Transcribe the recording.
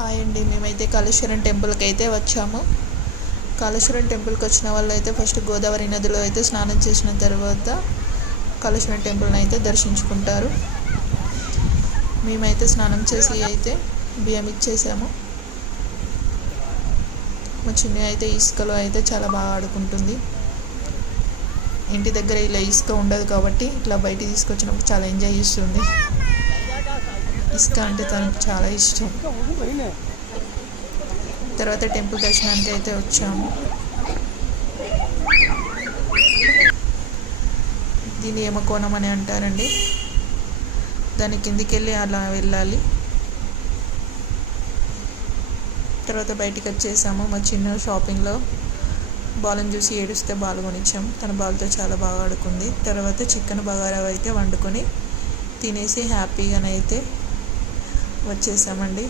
Hi అండి, మేమైతే కాళేశ్వరం టెంపుల్కి అయితే వచ్చాము. కాళేశ్వరం టెంపుల్కి వచ్చిన వాళ్ళు అయితే ఫస్ట్ గోదావరి నదిలో అయితే స్నానం చేసిన తర్వాత కాళేశ్వరం టెంపుల్ని అయితే దర్శించుకుంటారు. మేమైతే స్నానం చేసి అయితే బియ్యం ఇచ్చేసాము. మా చిన్న అయితే ఇసుకలో అయితే చాలా బాగా ఆడుకుంటుంది. ఇంటి దగ్గర ఇలా ఇసుక ఉండదు కాబట్టి ఇట్లా బయటికి తీసుకొచ్చినప్పుడు చాలా ఎంజాయ్ చేస్తుంది. ఇసుక అంటే తనకు చాలా ఇష్టం. తర్వాత టెంపుల్ దర్శనానికి అయితే వచ్చాము. దీన్ని యమకోణం అని అంటారండి. దాని కిందికి వెళ్ళి అలా వెళ్ళాలి. తర్వాత బయటికి వచ్చేసాము. మా చిన్న షాపింగ్లో బాల్ని చూసి ఏడుస్తే బాల్ కొనిచ్చాము. తన బాల్తో చాలా బాగా ఆడుకుంది. తర్వాత చికెన్ బగారా అయితే వండుకొని తినేసి హ్యాపీగానైతే వచ్చేసామండి.